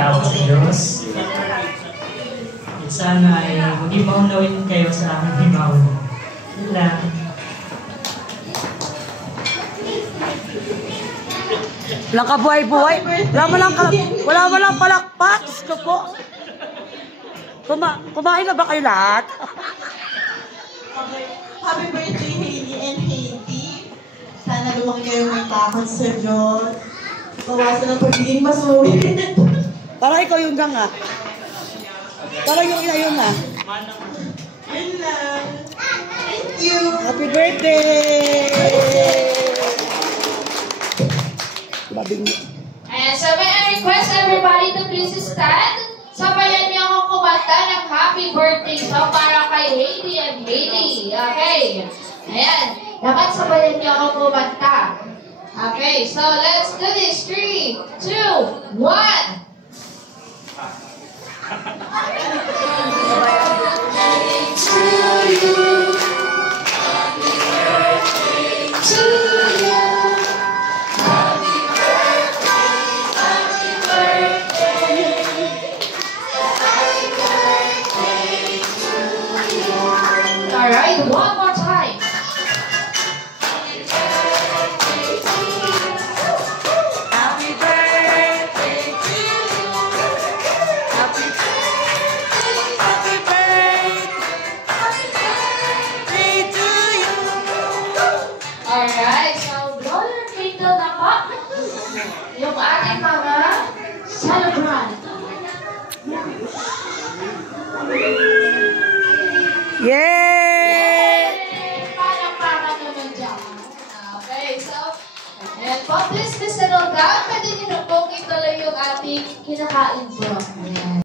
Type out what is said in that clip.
tao sa Diyos. At sana ay maging maunawin kayo sa aming himaw. Yun lang. Walang kabuhay-buhay. Wala walang palakpak. Diyos ko po. Kumain na ba kayo lahat? Happy birthday, Hailey and Hailey. Sana lumaki kayo may takot sa Diyos. Bawasan ang pagiging masuwi. Parang ikaw yung gang ah. Parang yung ina yun ah. Yun lang. Thank you. Happy birthday! Labing. Ayan, so may I request everybody to please stand. Sabayan niyo akong kumanta ng happy birthday song para kay Hailey and Hailey. Okay. Ayan. Dapat sabayan niyo akong kumanta. Okay, so let's do this. 3, 2, 1. Alright, one more time. Happy birthday to you. Happy birthday to you. Alright, so blow your candle na po. Yung ating mga celebrant. Yay! Parang naman dyan. Okay, so, ayan po, please settle down. Pwede nyo na pong ituloy yung ating kinakain po. Ayan.